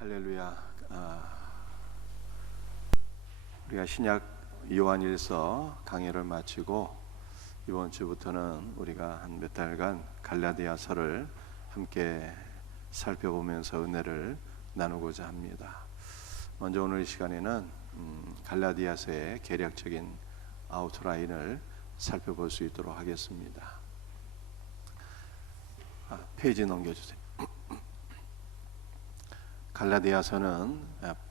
할렐루야. 우리가 신약 요한일서 강의를 마치고 이번 주부터는 우리가 한 몇 달간 갈라디아서를 함께 살펴보면서 은혜를 나누고자 합니다. 먼저 오늘 이 시간에는 갈라디아서의 개략적인 아웃라인을 살펴볼 수 있도록 하겠습니다. 페이지 넘겨주세요. 갈라디아서는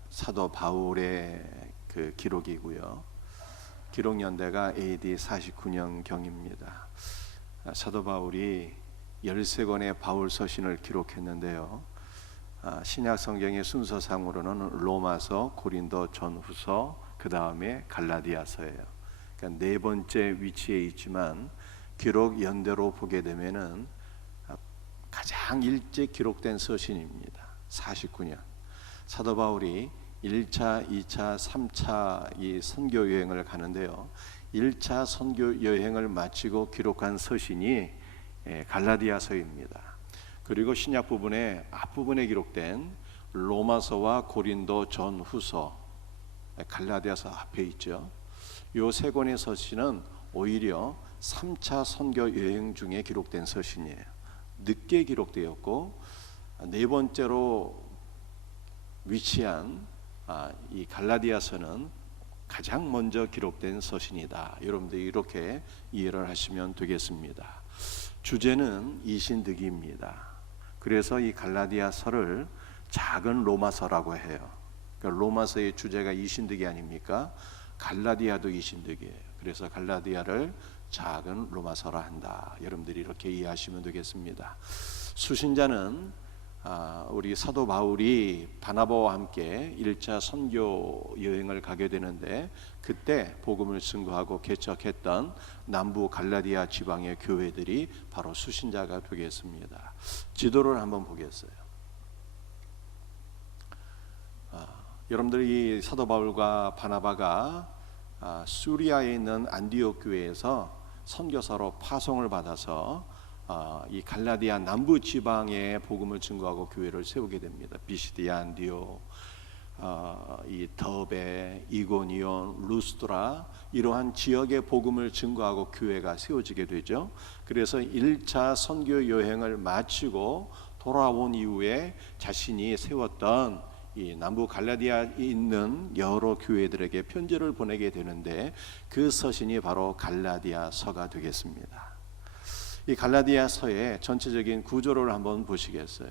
사도 바울의 그 기록이고요. 기록 연대가 AD 49년 경입니다. 사도 바울이 13권의 바울 서신을 기록했는데요. 신약 성경의 순서상으로는 로마서, 고린도 전후서, 그 다음에 갈라디아서예요. 그러니까 네 번째 위치에 있지만 기록 연대로 보게 되면은 가장 일찍 기록된 서신입니다. 49년. 사도 바울이 1차, 2차, 3차 이 선교 여행을 가는데요. 1차 선교 여행을 마치고 기록한 서신이 갈라디아서입니다. 그리고 신약 부분의 앞부분에 기록된 로마서와 고린도 전후서, 갈라디아서 앞에 있죠. 이 세 권의 서신은 오히려 3차 선교 여행 중에 기록된 서신이에요. 늦게 기록되었고 네 번째로 위치한 이 갈라디아서는 가장 먼저 기록된 서신이다. 여러분들이 이렇게 이해를 하시면 되겠습니다. 주제는 이신득이입니다. 그래서 이 갈라디아서를 작은 로마서라고 해요. 그러니까 로마서의 주제가 이신득이 아닙니까? 갈라디아도 이신득이에요. 그래서 갈라디아를 작은 로마서라 한다. 여러분들이 이렇게 이해하시면 되겠습니다. 수신자는 우리 사도 바울이 바나바와 함께 1차 선교 여행을 가게 되는데 그때 복음을 증거하고 개척했던 남부 갈라디아 지방의 교회들이 바로 수신자가 되겠습니다. 지도를 한번 보겠어요. 여러분들이 사도 바울과 바나바가 수리아에 있는 안디옥 교회에서 선교사로 파송을 받아서 이 갈라디아 남부 지방에 복음을 증거하고 교회를 세우게 됩니다. 비시디아, 안디옥, 이 더베, 이고니온, 루스드라 이러한 지역의 복음을 증거하고 교회가 세워지게 되죠. 그래서 1차 선교 여행을 마치고 돌아온 이후에 자신이 세웠던 이 남부 갈라디아에 있는 여러 교회들에게 편지를 보내게 되는데 그 서신이 바로 갈라디아서가 되겠습니다. 이 갈라디아서의 전체적인 구조를 한번 보시겠어요?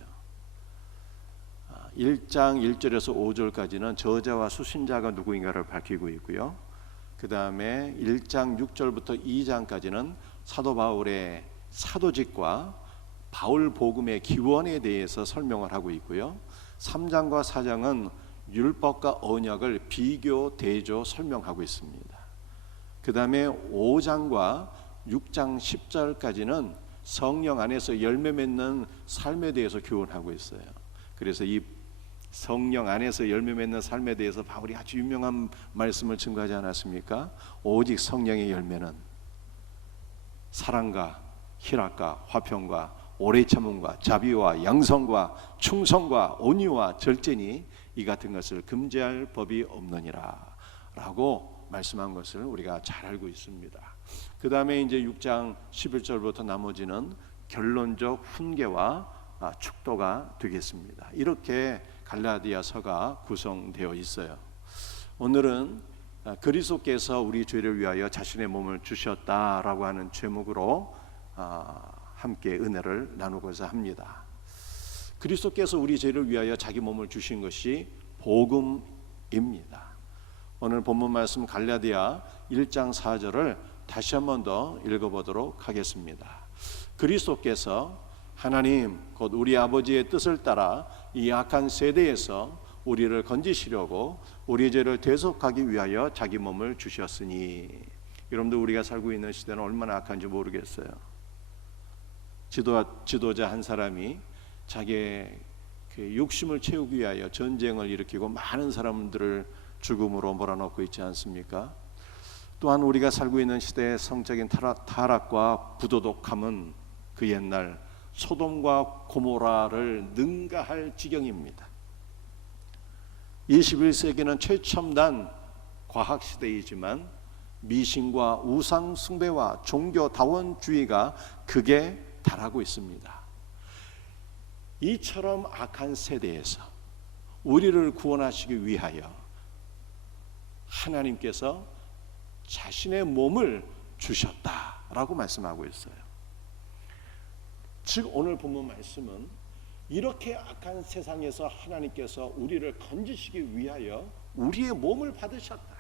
1장 1절에서 5절까지는 저자와 수신자가 누구인가를 밝히고 있고요. 그 다음에 1장 6절부터 2장까지는 사도 바울의 사도직과 바울 복음의 기원에 대해서 설명을 하고 있고요. 3장과 4장은 율법과 언약을 비교, 대조 설명하고 있습니다. 그 다음에 5장과 6장 10절까지는 성령 안에서 열매 맺는 삶에 대해서 교훈하고 있어요. 그래서 이 성령 안에서 열매 맺는 삶에 대해서 바울이 아주 유명한 말씀을 증거하지 않았습니까? 오직 성령의 열매는 사랑과 희락과 화평과 오래 참음과 자비와 양성과 충성과 온유와 절제니 이 같은 것을 금지할 법이 없느니라 라고 말씀한 것을 우리가 잘 알고 있습니다. 그 다음에 이제 6장 11절부터 나머지는 결론적 훈계와 축도가 되겠습니다. 이렇게 갈라디아서가 구성되어 있어요. 오늘은 그리스도께서 우리 죄를 위하여 자신의 몸을 주셨다라고 하는 제목으로 함께 은혜를 나누고자 합니다. 그리스도께서 우리 죄를 위하여 자기 몸을 주신 것이 복음입니다. 오늘 본문 말씀 갈라디아 1장 4절을 다시 한 번 더 읽어보도록 하겠습니다. 그리스도께서 하나님 곧 우리 아버지의 뜻을 따라 이 악한 세대에서 우리를 건지시려고 우리 죄를 대속하기 위하여 자기 몸을 주셨으니. 여러분들 우리가 살고 있는 시대는 얼마나 악한지 모르겠어요. 지도자 한 사람이 자기의 그 욕심을 채우기 위하여 전쟁을 일으키고 많은 사람들을 죽음으로 몰아넣고 있지 않습니까? 또한 우리가 살고 있는 시대의 성적인 타락과 부도덕함은 그 옛날 소돔과 고모라를 능가할 지경입니다. 21세기는 최첨단 과학 시대이지만 미신과 우상 숭배와 종교 다원주의가 극에 달하고 있습니다. 이처럼 악한 세대에서 우리를 구원하시기 위하여 하나님께서 자신의 몸을 주셨다라고 말씀하고 있어요. 즉 오늘 본문 말씀은 이렇게 악한 세상에서 하나님께서 우리를 건지시기 위하여 우리의 몸을 받으셨다.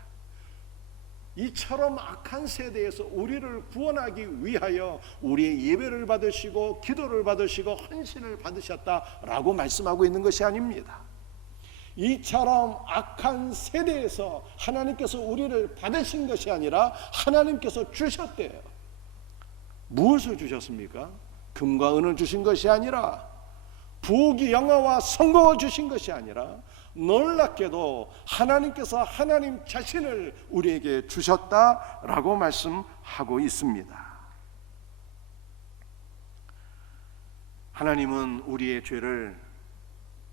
이처럼 악한 세대에서 우리를 구원하기 위하여 우리의 예배를 받으시고 기도를 받으시고 헌신을 받으셨다라고 말씀하고 있는 것이 아닙니다. 이처럼 악한 세대에서 하나님께서 우리를 받으신 것이 아니라 하나님께서 주셨대요. 무엇을 주셨습니까? 금과 은을 주신 것이 아니라, 부귀 영화와 성공을 주신 것이 아니라, 놀랍게도 하나님께서 하나님 자신을 우리에게 주셨다라고 말씀하고 있습니다. 하나님은 우리의 죄를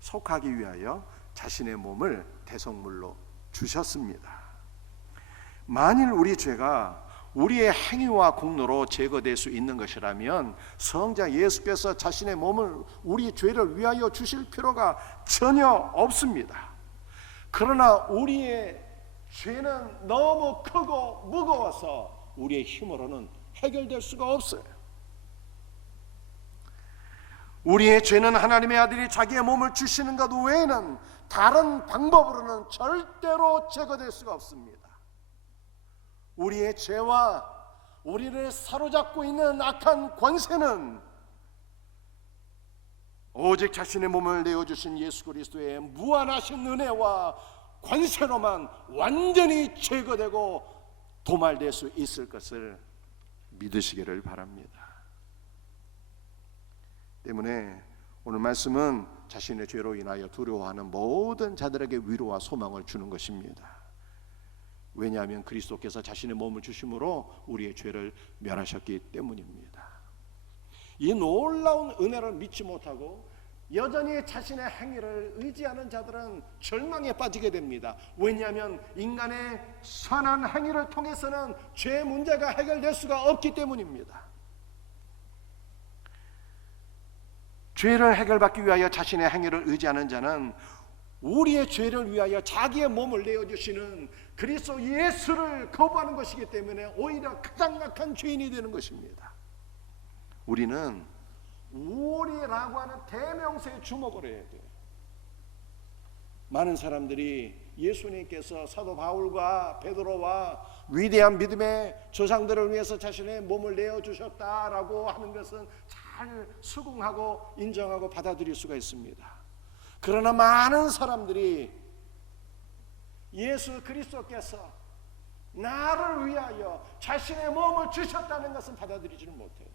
속하기 위하여 자신의 몸을 대속물로 주셨습니다. 만일 우리 죄가 우리의 행위와 공로로 제거될 수 있는 것이라면 성자 예수께서 자신의 몸을 우리 죄를 위하여 주실 필요가 전혀 없습니다. 그러나 우리의 죄는 너무 크고 무거워서 우리의 힘으로는 해결될 수가 없어요. 우리의 죄는 하나님의 아들이 자기의 몸을 주시는 것 외에는 다른 방법으로는 절대로 제거될 수가 없습니다. 우리의 죄와 우리를 사로잡고 있는 악한 권세는 오직 자신의 몸을 내어주신 예수 그리스도의 무한하신 은혜와 권세로만 완전히 제거되고 도말될 수 있을 것을 믿으시기를 바랍니다. 때문에 오늘 말씀은 자신의 죄로 인하여 두려워하는 모든 자들에게 위로와 소망을 주는 것입니다. 왜냐하면 그리스도께서 자신의 몸을 주심으로 우리의 죄를 멸하셨기 때문입니다. 이 놀라운 은혜를 믿지 못하고 여전히 자신의 행위를 의지하는 자들은 절망에 빠지게 됩니다. 왜냐하면 인간의 선한 행위를 통해서는 죄 문제가 해결될 수가 없기 때문입니다. 죄를 해결받기 위하여 자신의 행위를 의지하는 자는 우리의 죄를 위하여 자기의 몸을 내어주시는 그리스도 예수를 거부하는 것이기 때문에 오히려 가장 악한 죄인이 되는 것입니다. 우리는 우리라고 하는 대명사에 주목을 해야 돼요. 많은 사람들이 예수님께서 사도 바울과 베드로와 위대한 믿음의 조상들을 위해서 자신의 몸을 내어주셨다라고 하는 것은 잘 수긍하고 인정하고 받아들일 수가 있습니다. 그러나 많은 사람들이 예수 그리스도께서 나를 위하여 자신의 몸을 주셨다는 것은 받아들이지는 못해요.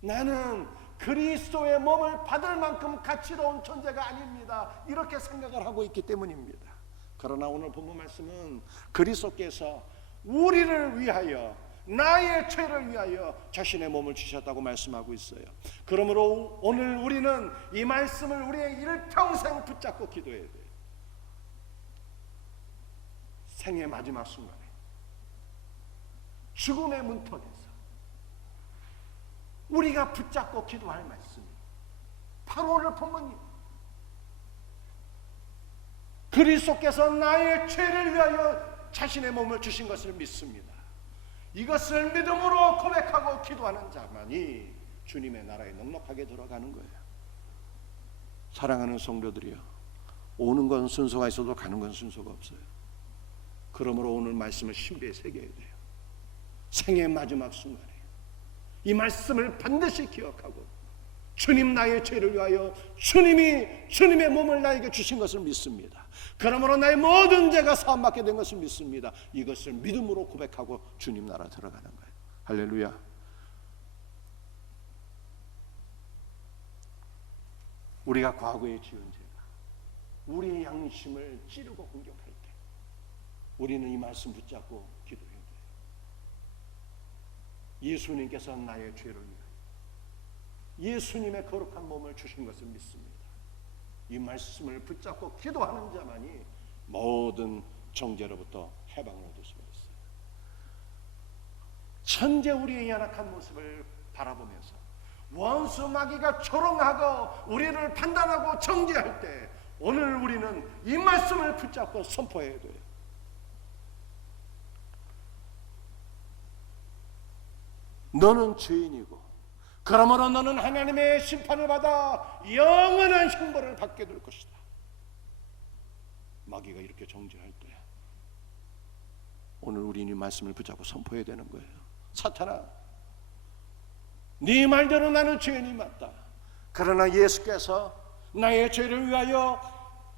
나는 그리스도의 몸을 받을 만큼 가치로운 존재가 아닙니다. 이렇게 생각을 하고 있기 때문입니다. 그러나 오늘 본문 말씀은 그리스도께서 우리를 위하여 나의 죄를 위하여 자신의 몸을 주셨다고 말씀하고 있어요. 그러므로 오늘 우리는 이 말씀을 우리의 일평생 붙잡고 기도해야 돼요. 생의 마지막 순간에 죽음의 문턱에서 우리가 붙잡고 기도할 말씀이 바로 오늘 본문입니다. 그리스도께서 나의 죄를 위하여 자신의 몸을 주신 것을 믿습니다. 이것을 믿음으로 고백하고 기도하는 자만이 주님의 나라에 넉넉하게 들어가는 거예요. 사랑하는 성도들이여, 오는 건 순서가 있어도 가는 건 순서가 없어요. 그러므로 오늘 말씀을 신비에 새겨야 돼요. 생의 마지막 순간에 이 말씀을 반드시 기억하고 주님 나의 죄를 위하여 주님이 주님의 몸을 나에게 주신 것을 믿습니다. 그러므로 나의 모든 죄가 사함받게 된 것을 믿습니다. 이것을 믿음으로 고백하고 주님 나라 들어가는 거예요. 할렐루야. 우리가 과거에 지은 죄가 우리의 양심을 찌르고 공격할 때 우리는 이 말씀 붙잡고 기도해야 돼요. 예수님께서 나의 죄를 위하여 예수님의 거룩한 몸을 주신 것을 믿습니다. 이 말씀을 붙잡고 기도하는 자만이 모든 정죄로부터 해방을 얻을 수가 있어요. 현재 우리의 연약한 모습을 바라보면서 원수 마귀가 조롱하고 우리를 판단하고 정죄할 때 오늘 우리는 이 말씀을 붙잡고 선포해야 돼요. 너는 죄인이고 그러므로 너는 하나님의 심판을 받아 영원한 형벌을 받게 될 것이다. 마귀가 이렇게 정죄할 때 오늘 우리는 이 말씀을 붙잡고 선포해야 되는 거예요. 사탄아, 네 말대로 나는 죄인이 맞다. 그러나 예수께서 나의 죄를 위하여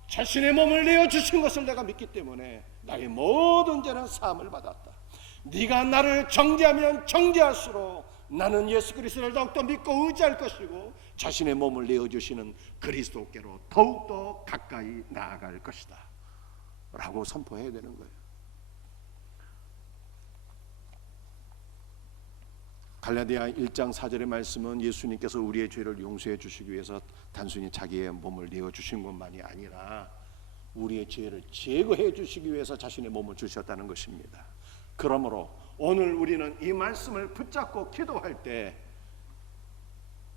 자신의 몸을 내어주신 것을 내가 믿기 때문에 나의 모든 죄는 사함을 받았다. 네가 나를 정죄하면 정죄할수록 나는 예수 그리스도를 더욱더 믿고 의지할 것이고 자신의 몸을 내어주시는 그리스도께로 더욱더 가까이 나아갈 것이다 라고 선포해야 되는 거예요. 갈라디아 1장 4절의 말씀은 예수님께서 우리의 죄를 용서해 주시기 위해서 단순히 자기의 몸을 내어주신 것만이 아니라 우리의 죄를 제거해 주시기 위해서 자신의 몸을 주셨다는 것입니다. 그러므로 오늘 우리는 이 말씀을 붙잡고 기도할 때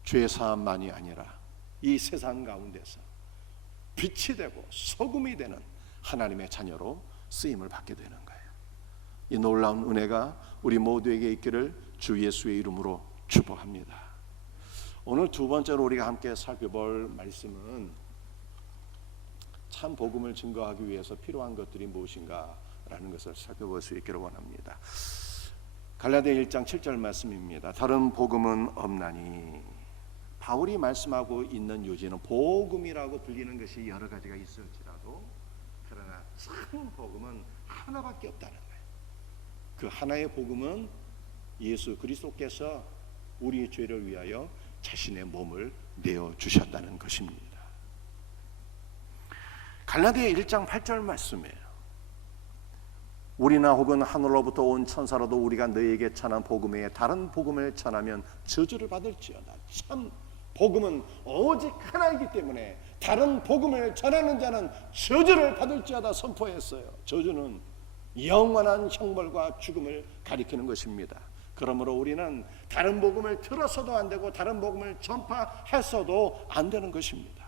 죄 사함만이 아니라 이 세상 가운데서 빛이 되고 소금이 되는 하나님의 자녀로 쓰임을 받게 되는 거예요. 이 놀라운 은혜가 우리 모두에게 있기를 주 예수의 이름으로 축복합니다. 오늘 두 번째로 우리가 함께 살펴볼 말씀은 참 복음을 증거하기 위해서 필요한 것들이 무엇인가라는 것을 살펴볼 수 있기를 원합니다. 갈라디아 1장 7절 말씀입니다. 다른 복음은 없나니. 바울이 말씀하고 있는 요지는 복음이라고 불리는 것이 여러 가지가 있을지라도 그러나 참 복음은 하나밖에 없다는 거예요. 그 하나의 복음은 예수 그리스도께서 우리의 죄를 위하여 자신의 몸을 내어주셨다는 것입니다. 갈라디아 1장 8절 말씀이에요. 우리나 혹은 하늘로부터 온 천사라도 우리가 너희에게 전한 복음 외에 다른 복음을 전하면 저주를 받을지어다. 참 복음은 오직 하나이기 때문에 다른 복음을 전하는 자는 저주를 받을지어다 선포했어요. 저주는 영원한 형벌과 죽음을 가리키는 것입니다. 그러므로 우리는 다른 복음을 들어서도 안 되고 다른 복음을 전파했어도 안 되는 것입니다.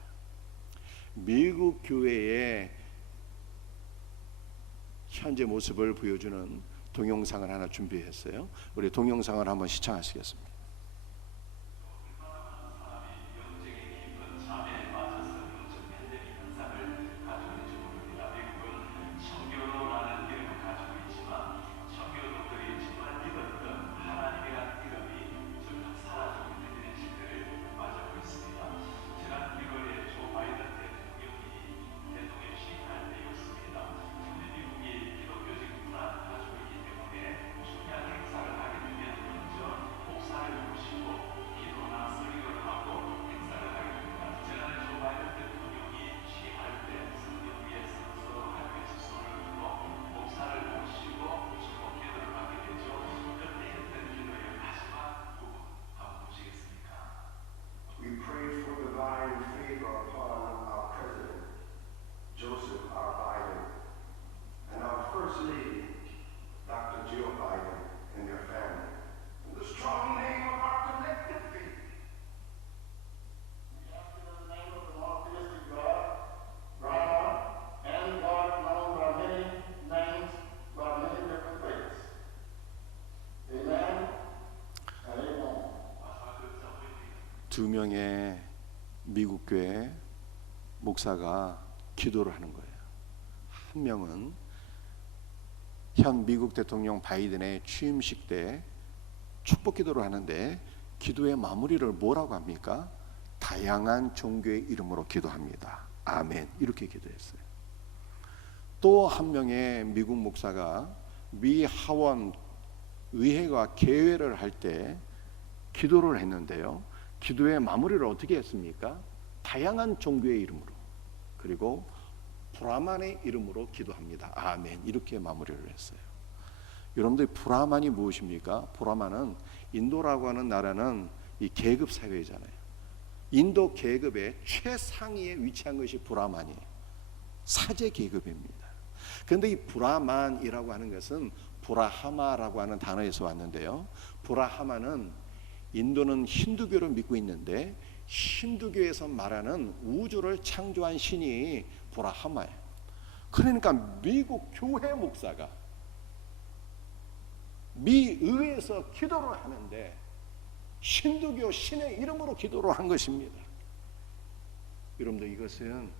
미국 교회의 현재 모습을 보여주는 동영상을 하나 준비했어요. 우리 동영상을 한번 시청하시겠습니다. 두 명의 미국 교회 목사가 기도를 하는 거예요. 한 명은 현 미국 대통령 바이든의 취임식 때 축복 기도를 하는데 기도의 마무리를 뭐라고 합니까? 다양한 종교의 이름으로 기도합니다. 아멘. 이렇게 기도했어요. 또 한 명의 미국 목사가 미 하원 의회가 개회를 할 때 기도를 했는데요. 기도의 마무리를 어떻게 했습니까? 다양한 종교의 이름으로 그리고 브라만의 이름으로 기도합니다. 아멘. 이렇게 마무리를 했어요. 여러분들 브라만이 무엇입니까? 브라만은 인도라고 하는 나라는 이 계급 사회잖아요. 인도 계급의 최상위에 위치한 것이 브라만이에요. 사제 계급입니다. 그런데 이 브라만이라고 하는 것은 브라하마라고 하는 단어에서 왔는데요. 브라하마는 인도는 힌두교를 믿고 있는데 힌두교에서 말하는 우주를 창조한 신이 브라하마예요. 그러니까 미국 교회 목사가 미 의회에서 기도를 하는데 힌두교 신의 이름으로 기도를 한 것입니다. 여러분들, 이것은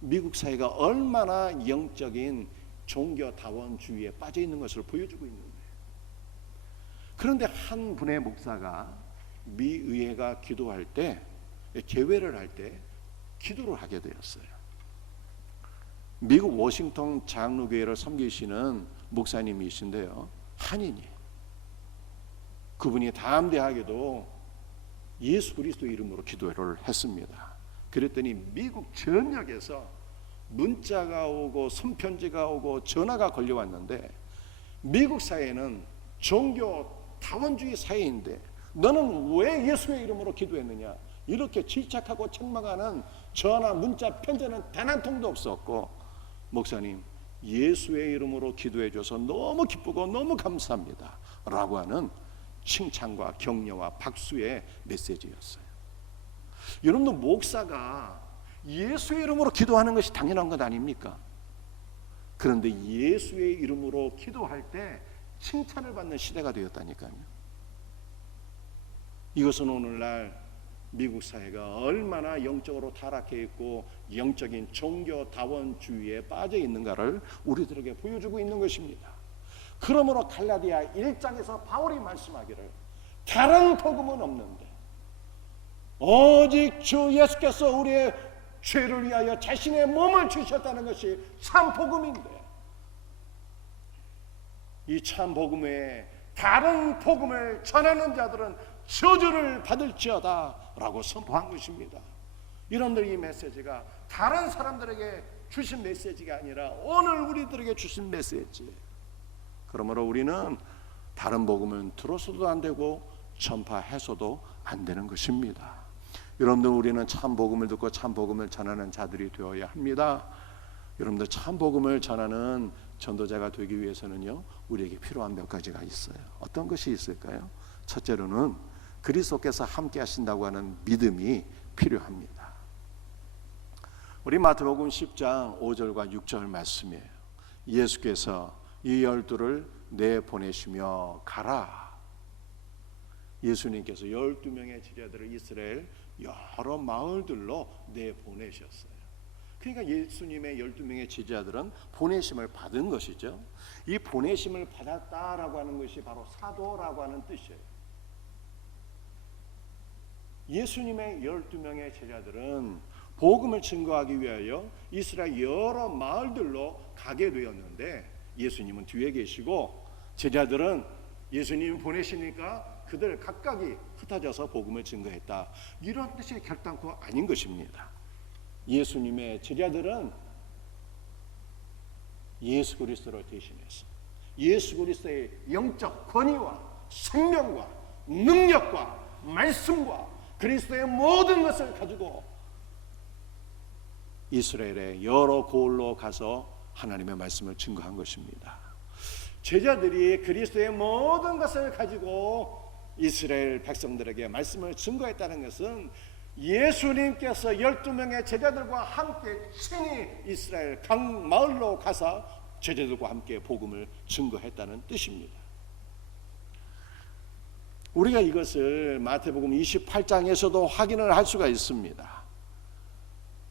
미국 사회가 얼마나 영적인 종교다원주의에 빠져 있는 것을 보여주고 있는 거예요. 그런데 한 분의 목사가 미 의회가 기도할 때, 개회를 할 때 기도를 하게 되었어요. 미국 워싱턴 장로교회를 섬기시는 목사님이신데요, 한인이에요. 그분이 담대하게도 예수 그리스도 이름으로 기도를 했습니다. 그랬더니 미국 전역에서 문자가 오고 손편지가 오고 전화가 걸려왔는데, 미국 사회는 종교 다원주의 사회인데 너는 왜 예수의 이름으로 기도했느냐, 이렇게 질책하고 책망하는 전화, 문자, 편지는 단 한 통도 없었고, 목사님 예수의 이름으로 기도해 줘서 너무 기쁘고 너무 감사합니다 라고 하는 칭찬과 격려와 박수의 메시지였어요. 여러분도 목사가 예수의 이름으로 기도하는 것이 당연한 것 아닙니까? 그런데 예수의 이름으로 기도할 때 칭찬을 받는 시대가 되었다니까요. 이것은 오늘날 미국 사회가 얼마나 영적으로 타락해 있고 영적인 종교다원주의에 빠져 있는가를 우리들에게 보여주고 있는 것입니다. 그러므로 갈라디아 1장에서 바울이 말씀하기를 다른 복음은 없는데 오직 주 예수께서 우리의 죄를 위하여 자신의 몸을 주셨다는 것이 참 복음인데, 이 참 복음 외에 다른 복음을 전하는 자들은 저주를 받을지어다 라고 선포한 것입니다. 여러분들, 이 메시지가 다른 사람들에게 주신 메시지가 아니라 오늘 우리들에게 주신 메시지. 그러므로 우리는 다른 복음은 들어서도 안 되고 전파해서도 안 되는 것입니다. 여러분들, 우리는 참 복음을 듣고 참 복음을 전하는 자들이 되어야 합니다. 여러분들, 참 복음을 전하는 전도자가 되기 위해서는요, 우리에게 필요한 몇 가지가 있어요. 어떤 것이 있을까요? 첫째로는 그리스도께서 함께 하신다고 하는 믿음이 필요합니다. 우리 마태복음 10장 5절과 6절 말씀이에요. 예수께서 이 12를 내보내시며 가라. 예수님께서 12명의 제자들을 이스라엘 여러 마을들로 내보내셨어요. 그러니까 예수님의 12명의 제자들은 보내심을 받은 것이죠. 이 보내심을 받았다라고 하는 것이 바로 사도라고 하는 뜻이에요. 예수님의 12명의 제자들은 복음을 증거하기 위하여 이스라엘 여러 마을들로 가게 되었는데, 예수님은 뒤에 계시고 제자들은 예수님이 보내시니까 그들 각각이 흩어져서 복음을 증거했다, 이런 뜻이 결단코 아닌 것입니다. 예수님의 제자들은 예수 그리스도를 대신해서 예수 그리스도의 영적 권위와 생명과 능력과 말씀과 그리스도의 모든 것을 가지고 이스라엘의 여러 고을로 가서 하나님의 말씀을 증거한 것입니다. 제자들이 그리스도의 모든 것을 가지고 이스라엘 백성들에게 말씀을 증거했다는 것은 예수님께서 12명의 제자들과 함께 친히 이스라엘 각 마을로 가서 제자들과 함께 복음을 증거했다는 뜻입니다. 우리가 이것을 마태복음 28장에서도 확인을 할 수가 있습니다.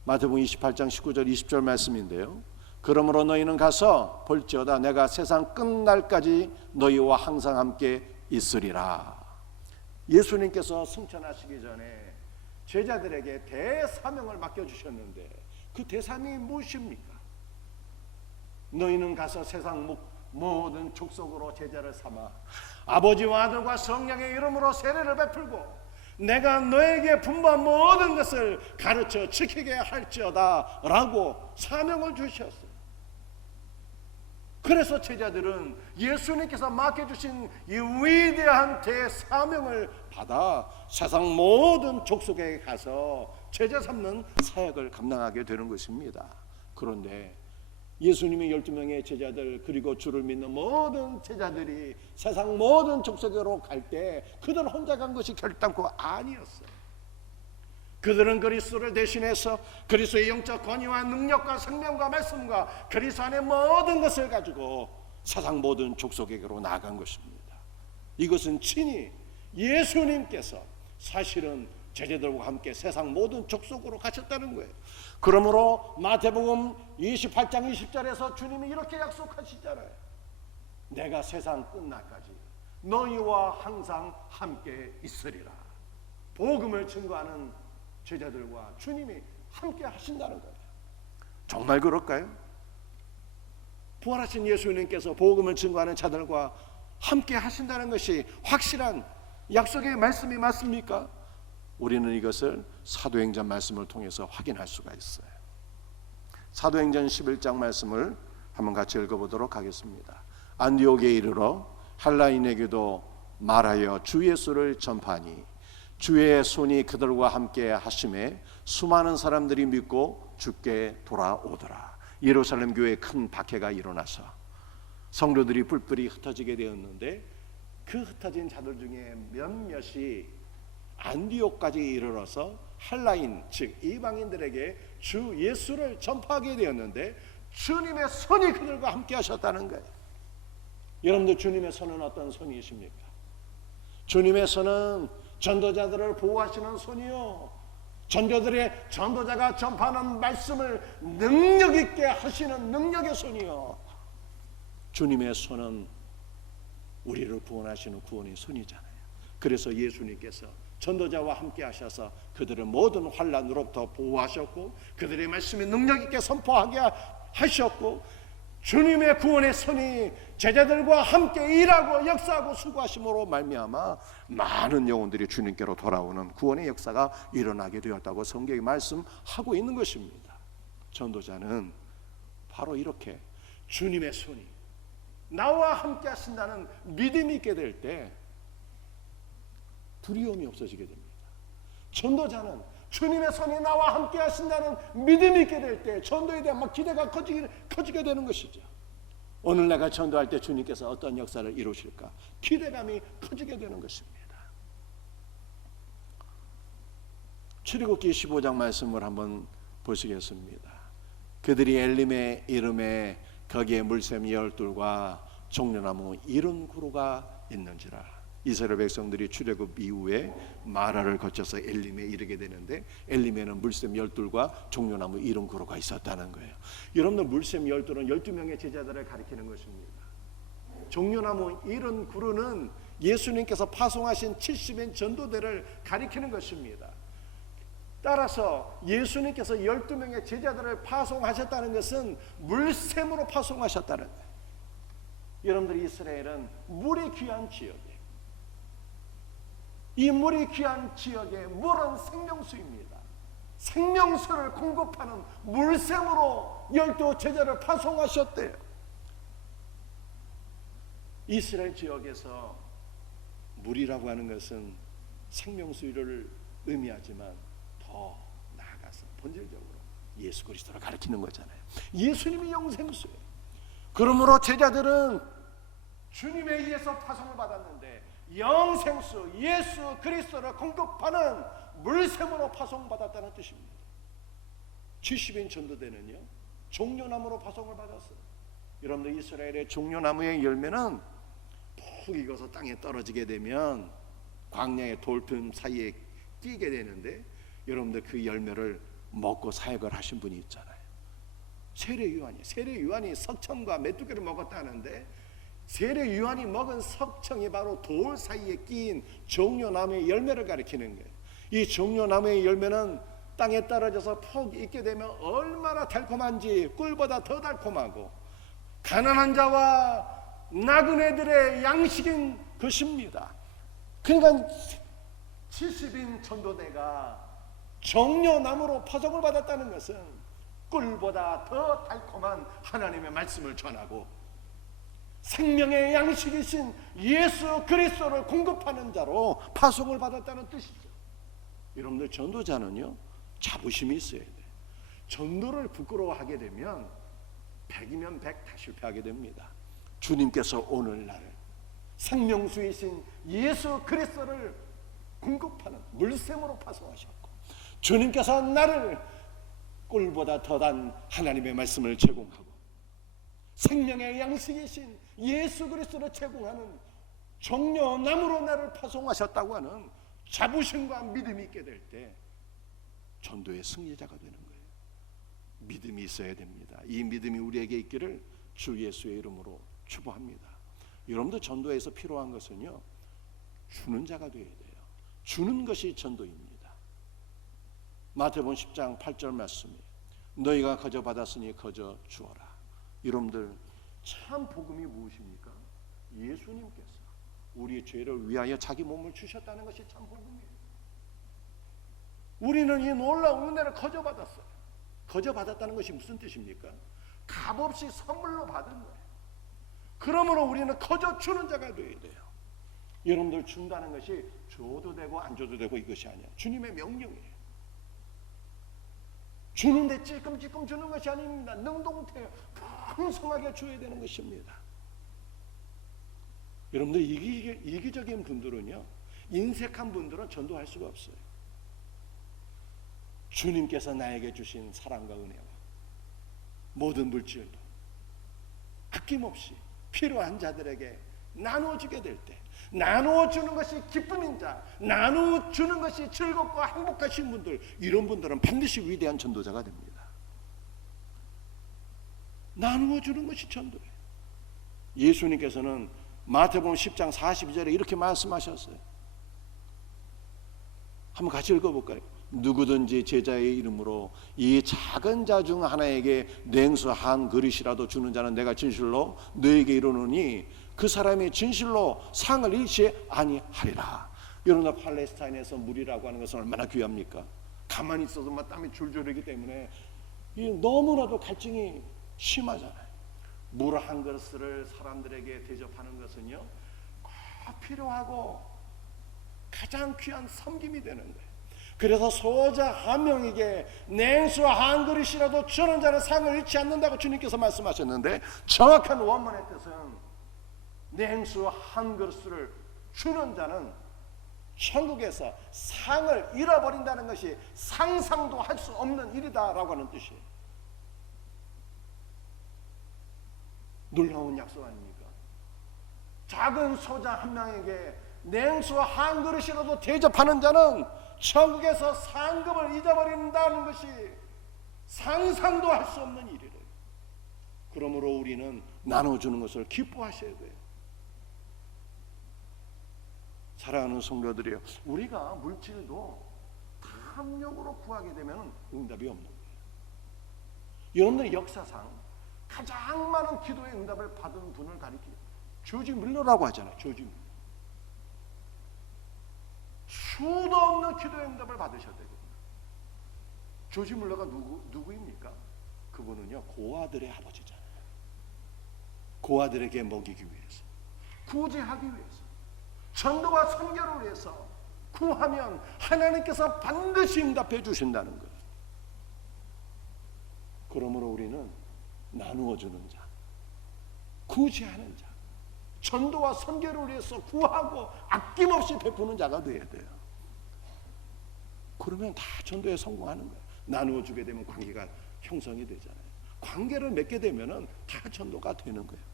마태복음 28장 19절 20절 말씀인데요, 그러므로 너희는 가서 볼지어다 내가 세상 끝날까지 너희와 항상 함께 있으리라. 예수님께서 승천하시기 전에 제자들에게 대사명을 맡겨주셨는데 그 대사명이 무엇입니까? 너희는 가서 세상 모든 족속으로 제자를 삼아 아버지와 아들과 성령의 이름으로 세례를 베풀고 내가 너에게 분부한 모든 것을 가르쳐 지키게 할지어다 라고 사명을 주셨어요. 그래서 제자들은 예수님께서 맡겨주신 이 위대한 대사명을 받아 세상 모든 족속에 가서 제자 삼는 사역을 감당하게 되는 것입니다. 그런데 예수님의 12명의 제자들 그리고 주를 믿는 모든 제자들이 세상 모든 족속으로 갈 때 그들 혼자 간 것이 결단코 아니었어요. 그들은 그리스도를 대신해서 그리스도의 영적 권위와 능력과 생명과 말씀과 그리스도 안의 모든 것을 가지고 세상 모든 족속에게로 나아간 것입니다. 이것은 친히 예수님께서 사실은 제자들과 함께 세상 모든 족속으로 가셨다는 거예요. 그러므로 마태복음 28장 20절에서 주님이 이렇게 약속하시잖아요. 내가 세상 끝날까지 너희와 항상 함께 있으리라. 복음을 증거하는 제자들과 주님이 함께 하신다는 거예요. 정말 그럴까요? 부활하신 예수님께서 복음을 증거하는 자들과 함께 하신다는 것이 확실한 약속의 말씀이 맞습니까? 우리는 이것을 사도행전 말씀을 통해서 확인할 수가 있어요. 사도행전 11장 말씀을 한번 같이 읽어보도록 하겠습니다. 안디옥에 이르러 한라인에게도 말하여 주 예수를 전파하니 주의 손이 그들과 함께 하심에 수많은 사람들이 믿고 주께 돌아오더라. 예루살렘 교회에 큰 박해가 일어나서 성도들이 뿔뿔이 흩어지게 되었는데 그 흩어진 자들 중에 몇몇이 안디옥까지 이르러서 한라인 즉 이방인들에게 주 예수를 전파하게 되었는데 주님의 손이 그들과 함께 하셨다는 거예요. 여러분들 주님의 손은 어떤 손이십니까? 주님의 손은 전도자들을 보호하시는 손이요, 전도자가 전파하는 말씀을 능력 있게 하시는 능력의 손이요, 주님의 손은 우리를 구원하시는 구원의 손이잖아요. 그래서 예수님께서 전도자와 함께 하셔서 그들을 모든 환난으로부터 보호하셨고 그들의 말씀이 능력 있게 선포하게 하셨고 주님의 구원의 손이 제자들과 함께 일하고 역사하고 수고하심으로 말미암아 많은 영혼들이 주님께로 돌아오는 구원의 역사가 일어나게 되었다고 성경이 말씀하고 있는 것입니다. 전도자는 바로 이렇게 주님의 손이 나와 함께 하신다는 믿음이 있게 될 때 두려움이 없어지게 됩니다. 전도자는 주님의 손이 나와 함께 하신다는 믿음이 있게 될 때 전도에 대한 막 기대가 커지게 되는 것이죠. 오늘 내가 전도할 때 주님께서 어떤 역사를 이루실까 기대감이 커지게 되는 것입니다. 출애굽기 15장 말씀을 한번 보시겠습니다. 그들이 엘림에 이름에 거기에 물샘 12과 종려나무 70그루가 있는지라. 이스라엘 백성들이 출애굽 이후에 마라를 거쳐서 엘림에 이르게 되는데 엘림에는 물샘 12과 종려나무 70그루가 있었다는 거예요. 여러분들 물샘 12는 12명의 제자들을 가리키는 것입니다. 종려나무 70그루는 예수님께서 파송하신 70인 전도대를 가리키는 것입니다. 따라서 예수님께서 12명의 제자들을 파송하셨다는 것은 물샘으로 파송하셨다는 거예요. 여러분들 이스라엘은 물이 귀한 지역이에요. 이 물이 귀한 지역의 물은 생명수입니다. 생명수를 공급하는 물샘으로 12 제자를 파송하셨대요. 이스라엘 지역에서 물이라고 하는 것은 생명수를 의미하지만 더 나아가서 본질적으로 예수 그리스도를 가리키는 거잖아요. 예수님이 영생수예요. 그러므로 제자들은 주님에 의해서 파송을 받았는데 영생수 예수 그리스도를 공급하는 물샘으로 파송받았다는 뜻입니다. 70인 전도대는요 종려나무로 파송을 받았어요. 여러분들 이스라엘의 종려나무의 열매는 푹 익어서 땅에 떨어지게 되면 광야의 돌틈 사이에 끼게 되는데 여러분들 그 열매를 먹고 사역을 하신 분이 있잖아요. 세례요한이 석청과 메뚜기를 먹었다는데 세례요한이 먹은 석청이 바로 돌 사이에 끼인 종려나무의 열매를 가리키는 거예요. 이 종려나무의 열매는 땅에 떨어져서 푹 익게 되면 얼마나 달콤한지 꿀보다 더 달콤하고 가난한 자와 나그네들의 양식인 것입니다. 그러니까 70인 전도대가 종려나무로 파송을 받았다는 것은 꿀보다 더 달콤한 하나님의 말씀을 전하고 생명의 양식이신 예수 그리스도를 공급하는 자로 파송을 받았다는 뜻이죠. 여러분들, 전도자는요 자부심이 있어야 돼요. 전도를 부끄러워하게 되면 100이면 100 다 실패하게 됩니다. 주님께서 오늘날 생명수이신 예수 그리스도를 공급하는 물샘으로 파송하셨고, 주님께서 나를 꿀보다 더단 하나님의 말씀을 제공하고 생명의 양식이신 예수 그리스도를 제공하는 종려나무로 나를 파송하셨다고 하는 자부심과 믿음이 있게 될 때 전도의 승리자가 되는 거예요. 믿음이 있어야 됩니다. 이 믿음이 우리에게 있기를 주 예수의 이름으로 축복합니다. 여러분도 전도에서 필요한 것은요, 주는 자가 되어야 돼요. 주는 것이 전도입니다. 마태복음 10장 8절 말씀에 너희가 거저 받았으니 거저 주어라. 여러분들, 참 복음이 무엇입니까? 예수님께서 우리의 죄를 위하여 자기 몸을 주셨다는 것이 참 복음이에요. 우리는 이 놀라운 은혜를 거저 받았어요. 거저 받았다는 것이 무슨 뜻입니까? 값없이 선물로 받은 거예요. 그러므로 우리는 거저 주는 자가 되어야 돼요. 여러분들, 준다는 것이 줘도 되고 안 줘도 되고 이것이 아니야. 주님의 명령이에요. 주는데 찔끔찔끔 주는 것이 아닙니다. 능동태 풍성하게 줘야 되는 것입니다. 여러분들, 이기적인 분들은요, 인색한 분들은 전도할 수가 없어요. 주님께서 나에게 주신 사랑과 은혜와 모든 물질도 아낌없이 필요한 자들에게 나누어주게 될 때, 나누어주는 것이 기쁨인 자, 나누어주는 것이 즐겁고 행복하신 분들, 이런 분들은 반드시 위대한 전도자가 됩니다. 나누어주는 것이 전도예요. 예수님께서는 마태복음 10장 42절에 이렇게 말씀하셨어요. 한번 같이 읽어볼까요? 누구든지 제자의 이름으로 이 작은 자 중 하나에게 냉수 한 그릇이라도 주는 자는 내가 진실로 너에게 이르노니 그 사람이 진실로 상을 잃지 아니하리라. 여러분, 팔레스타인에서 물이라고 하는 것은 얼마나 귀합니까? 가만히 있어도 막 땀이 줄줄 흐르기 때문에 너무나도 갈증이 심하잖아요. 물 한 그릇을 사람들에게 대접하는 것은요, 꼭 필요하고 가장 귀한 섬김이 되는 거예요. 그래서 소자 한 명에게 냉수 한 그릇이라도 주는 자는 상을 잃지 않는다고 주님께서 말씀하셨는데, 정확한 원문의 뜻은 냉수 한 그릇을 주는 자는 천국에서 상을 잃어버린다는 것이 상상도 할 수 없는 일이다라고 하는 뜻이에요. 놀라운 약속 아닙니까? 작은 소자 한 명에게 냉수 한 그릇이라도 대접하는 자는 천국에서 상급을 잊어버린다는 것이 상상도 할 수 없는 일이래요. 그러므로 우리는 나눠주는 것을 기뻐하셔야 돼요. 사랑하는 성도들이요, 우리가 물질도 탐욕으로 구하게 되면 응답이 없는 거예요. 여러분들의 역사상 가장 많은 기도의 응답을 받은 분을 가리키죠. 조지 밀러라고 하잖아요. 조지 밀러. 수도 없는 기도의 응답을 받으셨대요. 조지 밀러가 누구입니까? 그분은요, 고아들의 아버지잖아요. 고아들에게 먹이기 위해서, 구제하기 위해서, 전도와 선교를 위해서 구하면 하나님께서 반드시 응답해 주신다는 거예요. 그러므로 우리는 나누어 주는 자, 구제하는 자, 전도와 선교를 위해서 구하고 아낌없이 베푸는 자가 되어야 돼요. 그러면 다 전도에 성공하는 거예요. 나누어 주게 되면 관계가 형성이 되잖아요. 관계를 맺게 되면 다 전도가 되는 거예요.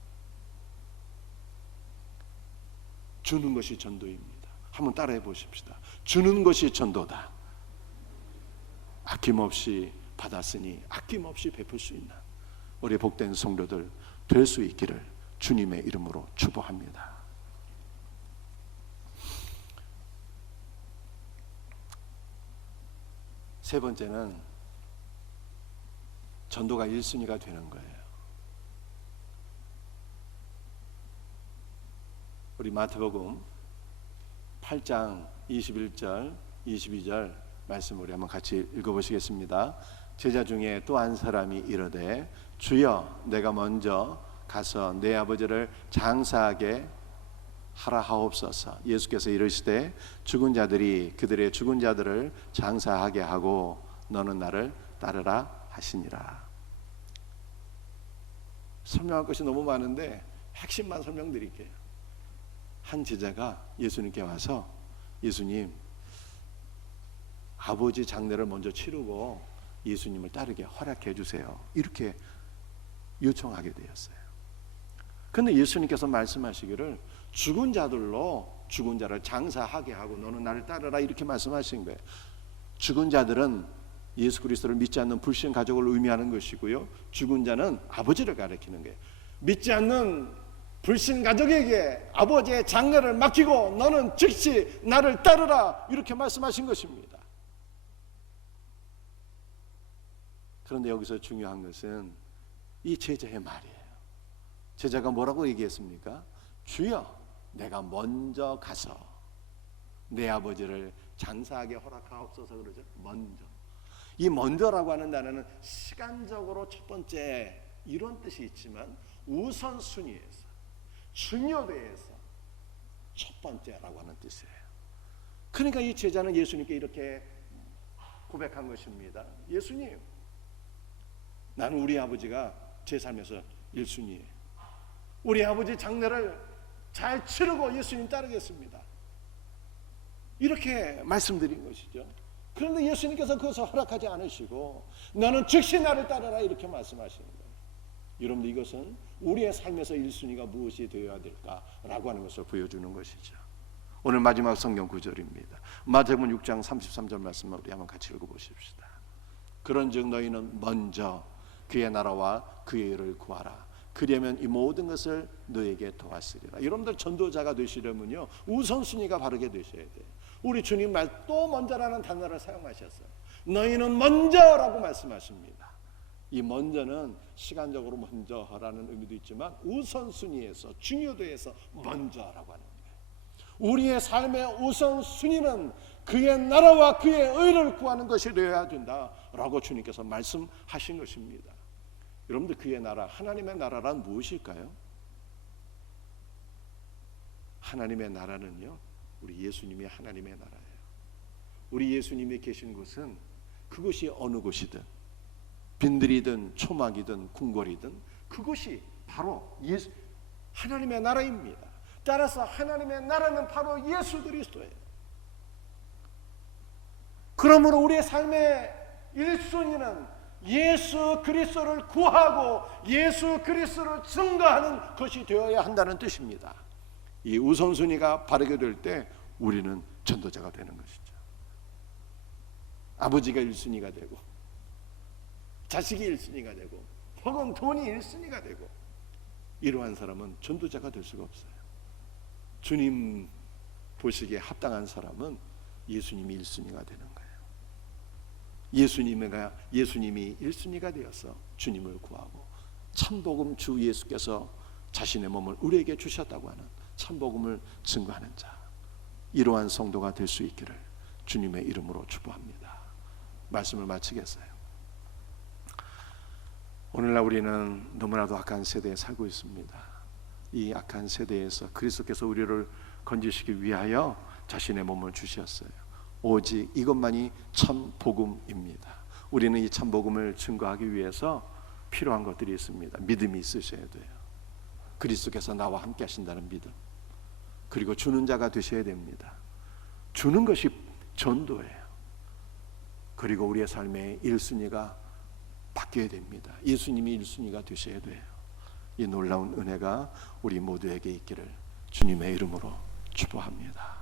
주는 것이 전도입니다. 한번 따라해 보십시다. 주는 것이 전도다. 아낌없이 받았으니 아낌없이 베풀 수 있는 우리 복된 성도들 될 수 있기를 주님의 이름으로 축복합니다. 세 번째는 전도가 1순위가 되는 거예요. 우리 마태복음 8장 21절 22절 말씀 우리 한번 같이 읽어보시겠습니다. 제자 중에 또 한 사람이 이르되 주여 내가 먼저 가서 내 아버지를 장사하게 하라 하옵소서. 예수께서 이르시되 죽은 자들이 그들의 죽은 자들을 장사하게 하고 너는 나를 따르라 하시니라. 설명할 것이 너무 많은데 핵심만 설명드릴게요. 한 제자가 예수님께 와서 예수님, 아버지 장례를 먼저 치르고 예수님을 따르게 허락해 주세요. 이렇게 요청하게 되었어요. 그런데 예수님께서 말씀하시기를 죽은 자들로 죽은 자를 장사하게 하고 너는 나를 따르라 이렇게 말씀하신 거예요. 죽은 자들은 예수 그리스도를 믿지 않는 불신 가족을 의미하는 것이고요, 죽은 자는 아버지를 가리키는 거예요. 믿지 않는 불신 가족에게 아버지의 장례를 맡기고 너는 즉시 나를 따르라 이렇게 말씀하신 것입니다. 그런데 여기서 중요한 것은 이 제자의 말이에요. 제자가 뭐라고 얘기했습니까? 주여, 내가 먼저 가서 내 아버지를 장사하게 허락하옵소서. 그러죠. 먼저. 이 먼저라고 하는 단어는 시간적으로 첫 번째 이런 뜻이 있지만 우선순위에서, 중요도에서 첫 번째라고 하는 뜻이에요. 그러니까 이 제자는 예수님께 이렇게 고백한 것입니다. 예수님, 나는 우리 아버지가 제 삶에서 1순위예요. 우리 아버지 장례를 잘 치르고 예수님 따르겠습니다. 이렇게 말씀드린 것이죠. 그런데 예수님께서 그것을 허락하지 않으시고 너는 즉시 나를 따르라 이렇게 말씀하시는 거예요. 여러분들, 이것은 우리의 삶에서 1순위가 무엇이 되어야 될까라고 하는 것을 보여주는 것이죠. 오늘 마지막 성경 구절입니다. 마태복음 6장 33절 말씀을 우리 한번 같이 읽어보십시다. 그런즉 너희는 먼저 그의 나라와 그의 의를 구하라. 그러면 이 모든 것을 너에게 더하시리라. 여러분들 전도자가 되시려면요, 우선순위가 바르게 되셔야 돼요. 우리 주님 말 또 먼저라는 단어를 사용하셨어요. 너희는 먼저라고 말씀하십니다. 이 먼저는 시간적으로 먼저라는 의미도 있지만 우선순위에서, 중요도에서 먼저라고 하는 거예요. 우리의 삶의 우선순위는 그의 나라와 그의 의를 구하는 것이 되어야 된다라고 주님께서 말씀하신 것입니다. 여러분들, 그의 나라, 하나님의 나라란 무엇일까요? 하나님의 나라는요, 우리 예수님이 하나님의 나라예요. 우리 예수님이 계신 곳은 그곳이 어느 곳이든, 빈들이든 초막이든 궁궐이든 그곳이 바로 하나님의 나라입니다. 따라서 하나님의 나라는 바로 예수 그리스도예요. 그러므로 우리의 삶의 1순위는 예수 그리스도를 구하고 예수 그리스도를 증거하는 것이 되어야 한다는 뜻입니다. 이 우선순위가 바르게 될 때 우리는 전도자가 되는 것이죠. 아버지가 1순위가 되고 자식이 1순위가 되고 혹은 돈이 1순위가 되고 이러한 사람은 전도자가 될 수가 없어요. 주님 보시기에 합당한 사람은 예수님이 1순위가 되는 거예요. 예수님이 1순위가 되어서 주님을 구하고 참복음, 주 예수께서 자신의 몸을 우리에게 주셨다고 하는 참복음을 증거하는 자, 이러한 성도가 될 수 있기를 주님의 이름으로 축복합니다. 말씀을 마치겠어요. 오늘날 우리는 너무나도 악한 세대에 살고 있습니다. 이 악한 세대에서 그리스도께서 우리를 건지시기 위하여 자신의 몸을 주셨어요. 오직 이것만이 참 복음입니다. 우리는 이 참 복음을 증거하기 위해서 필요한 것들이 있습니다. 믿음이 있으셔야 돼요. 그리스도께서 나와 함께 하신다는 믿음, 그리고 주는 자가 되셔야 됩니다. 주는 것이 전도예요. 그리고 우리의 삶의 1순위가 바뀌어야 됩니다. 예수님이 1순위가 되셔야 돼요. 이 놀라운 은혜가 우리 모두에게 있기를 주님의 이름으로 축복합니다.